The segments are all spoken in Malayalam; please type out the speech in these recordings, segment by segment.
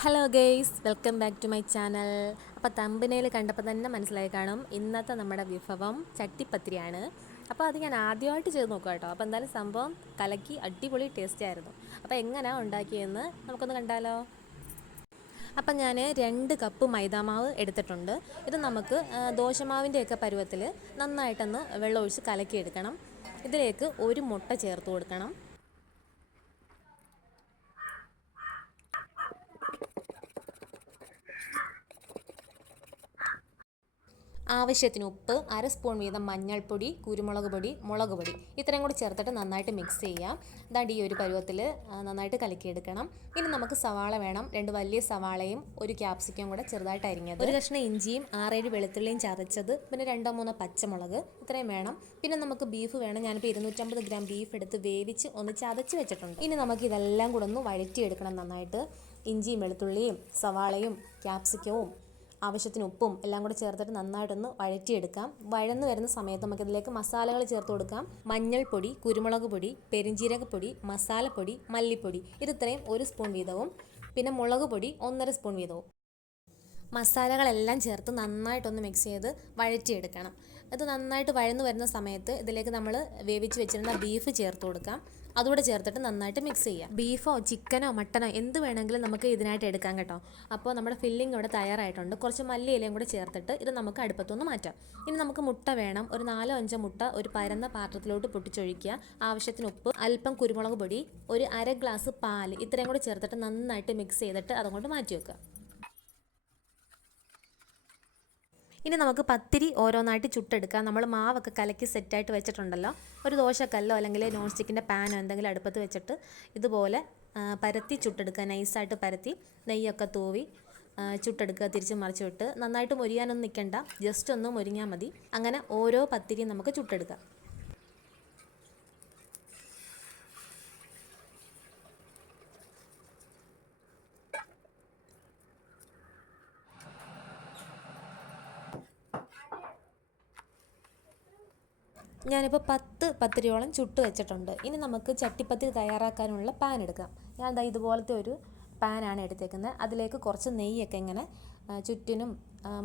Hello guys welcome back to my channel അപ്പോൾ തമ്പനയിൽ കണ്ടപ്പോൾ തന്നെ മനസ്സിലായി കാണും. ഇന്നത്തെ നമ്മുടെ വിഭവം ചട്ടിപ്പത്തിരിയാണ്. അപ്പോൾ അത് ഞാൻ ആദ്യമായിട്ട് ചെയ്ത് നോക്കുക കേട്ടോ. അപ്പോൾ എന്തായാലും സംഭവം കലക്കി അടിപൊളി ടേസ്റ്റ് ആയിരുന്നു. അപ്പോൾ എങ്ങനെയാണ് ഉണ്ടാക്കിയതെന്ന് നമുക്കൊന്ന് കണ്ടാലോ? അപ്പം ഞാൻ രണ്ട് കപ്പ് മൈദാമാവ് എടുത്തിട്ടുണ്ട്. ഇത് നമുക്ക് ദോശമാവിന്റെയൊക്കെ പരുവത്തിൽ നന്നായിട്ടൊന്ന് വെള്ളമൊഴിച്ച് കലക്കിയെടുക്കണം. ഇതിലേക്ക് ഒരു മുട്ട ചേർത്ത് കൊടുക്കണം. ആവശ്യത്തിന് ഉപ്പ് അര സ്പൂൺ വീതം മഞ്ഞൾപ്പൊടി കുരുമുളക് പൊടി മുളക് പൊടി. ഇത്രയും കൂടി ചേർത്തിട്ട് നന്നായിട്ട് മിക്സ് ചെയ്യാം. ദാണ്ട് ഈ ഒരു പരുവത്തിൽ നന്നായിട്ട് കലക്കിയെടുക്കണം. ഇനി നമുക്ക് സവാള വേണം. രണ്ട് വലിയ സവാളയും ഒരു ക്യാപ്സിക്കം കൂടെ ചെറുതായിട്ട് അരിഞ്ഞത്. ഒരു കഷ്ണം ഇഞ്ചിയും ആറേഴ് വെളുത്തുള്ളിയും ചതച്ചത് പിന്നെ രണ്ടോ മൂന്നോ പച്ചമുളക്. ഇത്രയും വേണം. പിന്നെ നമുക്ക് ബീഫ് വേണം. ഞാനിപ്പോൾ ഇരുന്നൂറ്റമ്പത് ഗ്രാം ബീഫ് എടുത്ത് വേവിച്ച് ഒന്ന് ചതച്ച് വെച്ചിട്ടുണ്ട്. ഇനി നമുക്ക് ഇതെല്ലാം കൂടെ ഒന്ന് വഴറ്റിയെടുക്കണം നന്നായിട്ട്. ഇഞ്ചിയും വെളുത്തുള്ളിയും സവാളയും ക്യാപ്സിക്കവും ആവശ്യത്തിന് ഉപ്പും എല്ലാം കൂടെ ചേർത്തിട്ട് നന്നായിട്ടൊന്ന് വഴറ്റിയെടുക്കാം. വഴന്ന് വരുന്ന സമയത്ത് നമുക്ക് ഇതിലേക്ക് മസാലകൾ ചേർത്ത് കൊടുക്കാം. മഞ്ഞൾപ്പൊടി കുരുമുളക് പൊടി പെരിഞ്ജീരകപ്പൊടി മസാലപ്പൊടി മല്ലിപ്പൊടി. ഇത് ഇത്രയും ഒരു സ്പൂൺ വീതവും. പിന്നെ മുളക് പൊടി ഒന്നര സ്പൂൺ വീതവും. മസാലകളെല്ലാം ചേർത്ത് നന്നായിട്ടൊന്ന് മിക്സ് ചെയ്ത് വഴറ്റിയെടുക്കണം. അത് നന്നായിട്ട് വഴന്നു വരുന്ന സമയത്ത് ഇതിലേക്ക് നമ്മൾ വേവിച്ച് വെച്ചിരുന്ന ബീഫ് ചേർത്ത് കൊടുക്കാം. അതുകൂടെ ചേർത്തിട്ട് നന്നായിട്ട് മിക്സ് ചെയ്യാം. ബീഫോ ചിക്കനോ മട്ടനോ എന്ത് വേണമെങ്കിലും നമുക്ക് ഇതിനായിട്ട് എടുക്കാം കേട്ടോ. അപ്പോൾ നമ്മുടെ ഫില്ലിംഗ് ഇവിടെ തയ്യാറായിട്ടുണ്ട്. കുറച്ച് മല്ലിയിലയും കൂടെ ചേർത്തിട്ട് ഇത് നമുക്ക് അടുപ്പത്തുനിന്ന് മാറ്റാം. ഇനി നമുക്ക് മുട്ട വേണം. ഒരു നാലോ അഞ്ചോ മുട്ട ഒരു പരന്ന പാത്രത്തിലോട്ട് പൊട്ടിച്ചൊഴിക്കുക. ആവശ്യത്തിന് ഉപ്പ് അല്പം കുരുമുളക് പൊടി ഒരു അര ഗ്ലാസ് പാൽ ഇത്രയും കൂടെ ചേർത്തിട്ട് നന്നായിട്ട് മിക്സ് ചെയ്തിട്ട് അതുകൊണ്ട് മാറ്റി വെക്കുക. ഇനി നമുക്ക് പത്തിരി ഓരോന്നായിട്ട് ചുട്ടെടുക്കാം. നമ്മൾ മാവൊക്കെ കലക്കി സെറ്റായിട്ട് വെച്ചിട്ടുണ്ടല്ലോ. ഒരു ദോശക്കല്ലോ അല്ലെങ്കിൽ നോൺ സ്റ്റിക്കിന്റെ പാനോ എന്തെങ്കിലും അടുപ്പത്ത് വെച്ചിട്ട് ഇതുപോലെ പരത്തി ചുട്ടെടുക്കുക. നൈസായിട്ട് പരത്തി നെയ്യൊക്കെ തൂവി ചുട്ടെടുക്കുക തിരിച്ച് മറിച്ച് വിട്ട്. നന്നായിട്ട് മൊരിയാനൊന്നും നിൽക്കണ്ട. ജസ്റ്റ് ഒന്ന് മൊരിഞ്ഞാൽ മതി. അങ്ങനെ ഓരോ പത്തിരിയും നമുക്ക് ചുട്ടെടുക്കാം. ഞാനിപ്പോൾ പത്ത് പത്തിരിയോളം ചുട്ട് വെച്ചിട്ടുണ്ട്. ഇനി നമുക്ക് ചട്ടിപ്പത്തിരി തയ്യാറാക്കാനുള്ള പാൻ എടുക്കാം. ഞാൻ ദാ ഇതുപോലത്തെ ഒരു പാനാണ് എടുത്തേക്കുന്നത്. അതിലേക്ക് കുറച്ച് നെയ്യൊക്കെ ഇങ്ങനെ ചുറ്റിനും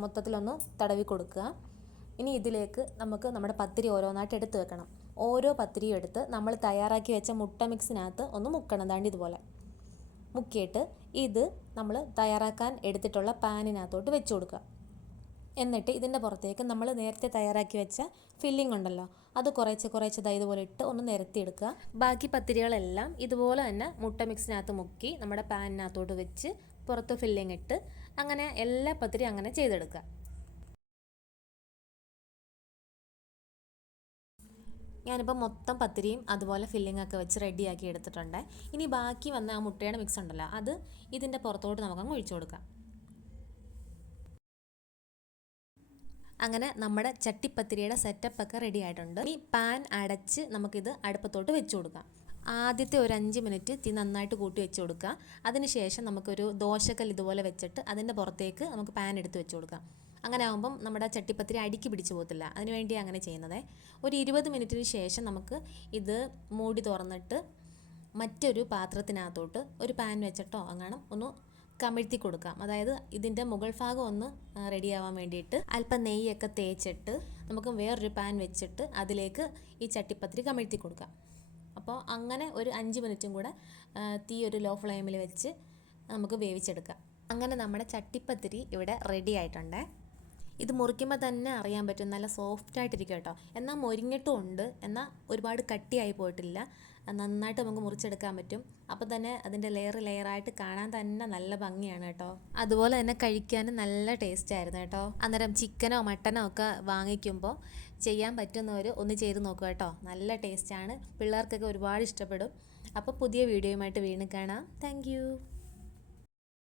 മൊത്തത്തിലൊന്ന് തടവി കൊടുക്കുക. ഇനി ഇതിലേക്ക് നമുക്ക് നമ്മുടെ പത്തിരി ഓരോന്നായിട്ട് എടുത്ത് വെക്കണം. ഓരോ പത്തിരിയും എടുത്ത് നമ്മൾ തയ്യാറാക്കി വെച്ച മുട്ട മിക്സിനകത്ത് ഒന്ന് മുക്കണം. ദാണ്ട് ഇതുപോലെ. മുക്കിയിട്ട് ഇത് നമ്മൾ തയ്യാറാക്കാൻ എടുത്തിട്ടുള്ള പാനിനകത്തോട്ട് വെച്ച് കൊടുക്കുക. എന്നിട്ട് ഇതിന്റെ പുറത്തേക്ക് നമ്മൾ നേരത്തെ തയ്യാറാക്കി വെച്ച ഫില്ലിംഗ് ഉണ്ടല്ലോ അത് കുറേച്ച് ദാ ഇതുപോലെ ഇട്ട് ഒന്ന് നിരത്തിയെടുക്കുക. ബാക്കി പത്തിരികളെല്ലാം ഇതുപോലെ തന്നെ മുട്ട മിക്സിനകത്ത് മുക്കി നമ്മുടെ പാനിനകത്തോട്ട് വെച്ച് പുറത്ത് ഫില്ലിങ് ഇട്ട് അങ്ങനെ എല്ലാ പത്തിരി അങ്ങനെ ചെയ്തെടുക്കുക. ഞാനിപ്പോൾ മൊത്തം പത്തിരിയും അതുപോലെ ഫില്ലിംഗ് ഒക്കെ വെച്ച് റെഡിയാക്കി എടുത്തിട്ടുണ്ട്. ഇനി ബാക്കി വന്ന ആ മുട്ടയുടെ മിക്സ് ഉണ്ടല്ലോ അത് ഇതിന്റെ പുറത്തോട്ട് നമുക്കങ്ങ് ഒഴിച്ചു കൊടുക്കാം. അങ്ങനെ നമ്മുടെ ചട്ടിപ്പത്തിരിയുടെ സെറ്റപ്പ് ഒക്കെ റെഡി ആയിട്ടുണ്ട്. ഈ പാൻ അടച്ച് നമുക്കിത് അടുപ്പത്തോട്ട് വെച്ചു കൊടുക്കാം. ആദ്യത്തെ ഒരു അഞ്ച് മിനിറ്റ് തീ നന്നായിട്ട് കൂട്ടി വെച്ച് കൊടുക്കുക. അതിനുശേഷം നമുക്കൊരു ദോശക്കല്ല് ഇതുപോലെ വെച്ചിട്ട് അതിന്റെ പുറത്തേക്ക് നമുക്ക് പാൻ എടുത്ത് വെച്ച് കൊടുക്കാം. അങ്ങനെ ആകുമ്പം നമ്മുടെ ചട്ടിപ്പത്തിരി അടിക്ക് പിടിച്ചു പോകത്തില്ല. അതിനുവേണ്ടി അങ്ങനെ ചെയ്യുന്നത്. ഒരു ഇരുപത് മിനിറ്റിന് ശേഷം നമുക്ക് ഇത് മൂടി തുറന്നിട്ട് മറ്റൊരു പാത്രത്തിനകത്തോട്ട് ഒരു പാൻ വെച്ചിട്ടോ അങ്ങനെ ഒന്ന് കമിഴ്ത്തി കൊടുക്കാം. അതായത് ഇതിന്റെ മുകൾ ഭാഗം ഒന്ന് റെഡിയാവാൻ വേണ്ടിയിട്ട് അല്പം നെയ്യൊക്കെ തേച്ചിട്ട് നമുക്ക് വേറൊരു പാൻ വെച്ചിട്ട് അതിലേക്ക് ഈ ചട്ടിപ്പത്തിരി കമിഴ്ത്തി കൊടുക്കാം. അപ്പോൾ അങ്ങനെ ഒരു അഞ്ച് മിനിറ്റും കൂടെ തീ ഒരു ലോ ഫ്ലെയിമിൽ വെച്ച് നമുക്ക് വേവിച്ചെടുക്കാം. അങ്ങനെ നമ്മുടെ ചട്ടിപ്പത്തിരി ഇവിടെ റെഡി ആയിട്ടുണ്ട്. ഇത് മുറിക്കുമ്പോൾ തന്നെ അറിയാൻ പറ്റും നല്ല സോഫ്റ്റ് ആയിട്ടിരിക്കും കേട്ടോ. എന്നാൽ മൊരിഞ്ഞിട്ടും ഉണ്ട്. എന്നാൽ ഒരുപാട് കട്ടിയായി പോയിട്ടില്ല. നന്നായിട്ട് നമുക്ക് മുറിച്ചെടുക്കാൻ പറ്റും. അപ്പോൾ തന്നെ അതിന്റെ ലെയർ ലെയറായിട്ട് കാണാൻ തന്നെ നല്ല ഭംഗിയാണ് കേട്ടോ. അതുപോലെ തന്നെ കഴിക്കാനും നല്ല ടേസ്റ്റ് ആയിരുന്നു കേട്ടോ. അന്നേരം ചിക്കനോ മട്ടനോ ഒക്കെ വാങ്ങിക്കുമ്പോൾ ചെയ്യാൻ പറ്റുന്നവർ ഒന്ന് ചെയ്ത് നോക്കുക കേട്ടോ. നല്ല ടേസ്റ്റാണ് പിള്ളേർക്കൊക്കെ ഒരുപാട് ഇഷ്ടപ്പെടും. അപ്പോൾ പുതിയ വീഡിയോയുമായിട്ട് വീണ്ടും കാണാം. താങ്ക്